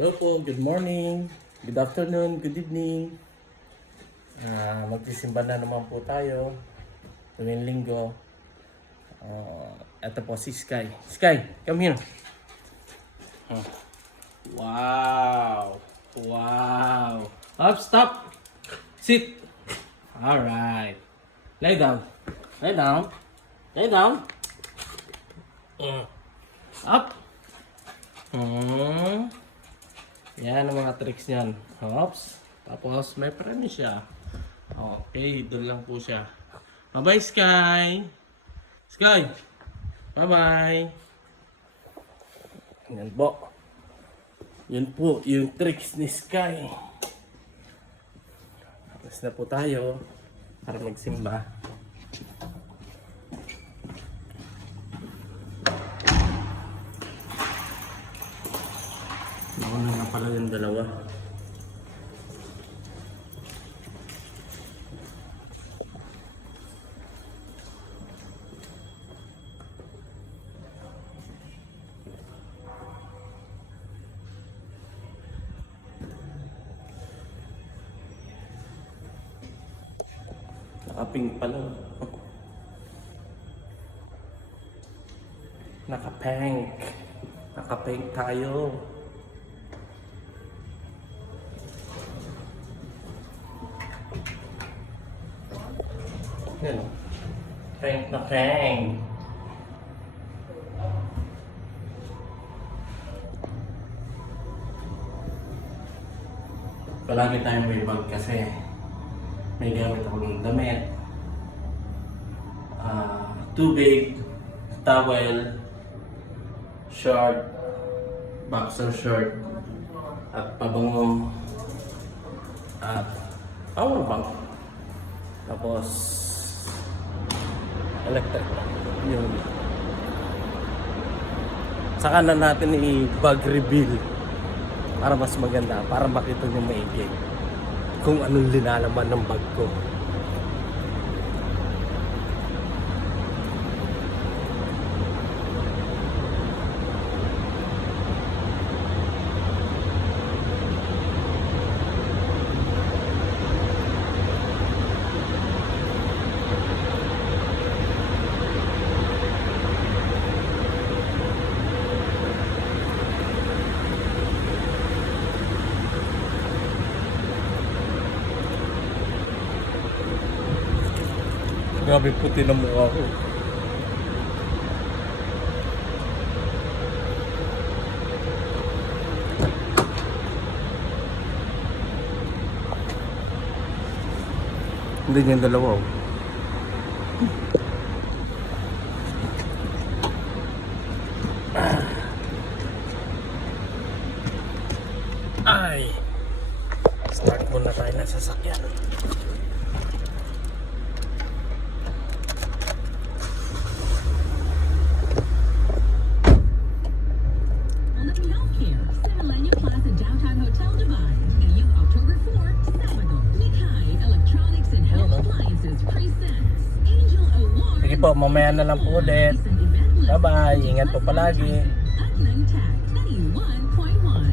Hello po, good morning, good afternoon, good evening. Magsisimba na naman po tayo tuwing linggo. Ito po si Sky. Sky, come here. Wow! Wow! Stop! Sit! Alright. Lay down. Lay down. Lay down. Up. Yan ang mga tricks niyan. Hops. Tapos may premi siya. Okay, doon lang po siya. Bye-bye, Sky. Sky. Bye-bye. Yan po. Yun po, yung tricks ni Sky. Tapos na po tayo para magsimba. Nauna na pala yung dalawa. Nakapink pala. Nakapink. Nakapink tayo. Yan. Pink na pink. Palagi tayong may bag kasi may gamit akong damit, tubig, towel, short, boxer short, at pabango, at power bank. Tapos electric yun. Saka na natin i-bag reveal para mas maganda, para makita nyo maigi kung anong linalaman ng bag ko. Grabe puti ng mukha ko. Hindi niyan dalawa. Ay! Start muna tayo ng sasakyan. Sige po, mamaya na lang po ulit. Bye-bye. Ingat po palagi.